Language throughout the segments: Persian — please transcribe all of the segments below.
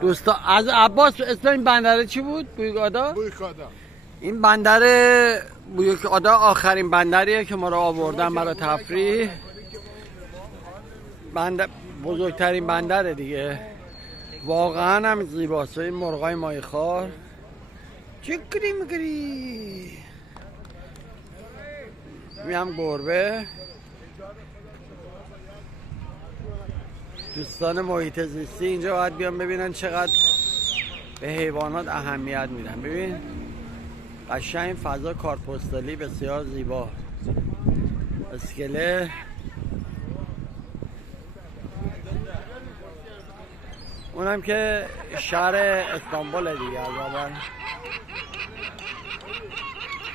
دوستا از عباس اسم این بندره چی بود؟ بویکادا؟ بویکادا. این بندر بویکادا آخرین بندریه که ما رو آوردن برای تفریح. بزرگترین بندره دیگه، واقعا هم زیباست. این مرغای ماهیخوار چکری میگری، میام گربه. دوستان محیط زیستی اینجا باید بیان ببینن چقدر به حیوانات اهمیت میدن. ببین قشنگ فضا کارت‌پستالی بسیار زیبا. اسکله اونم که شهر استانبول دیگه. از اول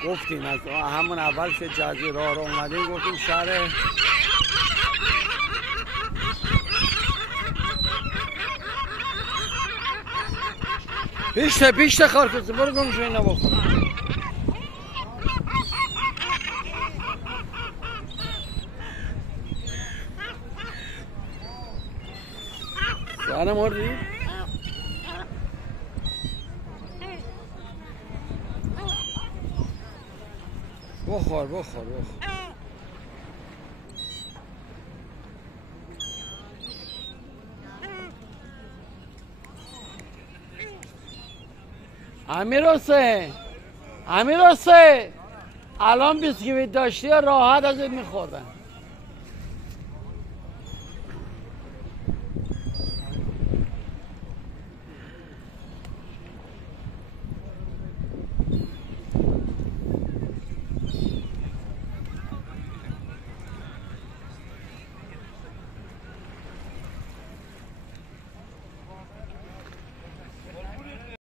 گفتیم، از همون اول که جزیره رو اومدیم گفتیم شهر پیشته خارکوزی. برو گم شو اینا بخور. زنه مردی؟ بخور. امیر حسین الان بیسکویت داشتی راحت ازت میخوردن.